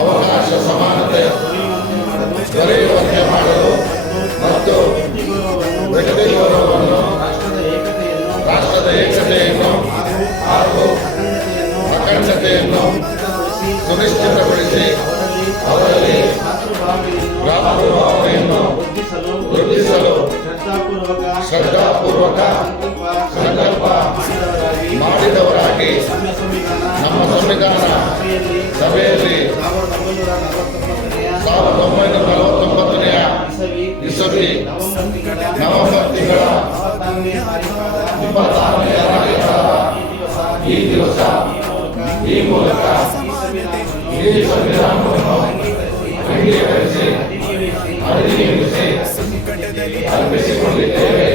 ಅವಕಾಶ ಸಮಾನತೆ ದೊರೆಯುವಂತೆ ಮಾಡಲು ಮತ್ತು ವ್ಯಕ್ತಿ ಗೌರವವನ್ನು ರಾಷ್ಟ್ರದ ಏಕತೆಯನ್ನು ಹಾಗೂ ಅಖಂಡತೆಯನ್ನು ಸುನಿಶ್ಚಿತಗೊಳಿಸಿ ಅವರಲ್ಲಿ ಭ್ರಾತೃಭಾವನೆಯನ್ನು ವೃದ್ಧಿಸಲು ಶ್ರದ್ಧಾಪೂರ್ವಕ ಸಂಕಲ್ಪ ಮಾಡಿದವರಾಗಿ ನಮ್ಮ ಸಂವಿಧಾನ ಸಭೆಯಲ್ಲಿ 1949ನೇ ಇಸವಿ ನವೆಂಬರ್ ತಿಂಗಳ 26ನೇ ಈ ದಿವಸ ಈ ಮೂಲಕ ಈ ಸಂವಿಧಾನವನ್ನು ಅಂಗೀಕರಿಸಿ ಅಧಿನಿಯಮಿಸಿ ಅರ್ಪಿಸಿಕೊಂಡಿದ್ದೇವೆ.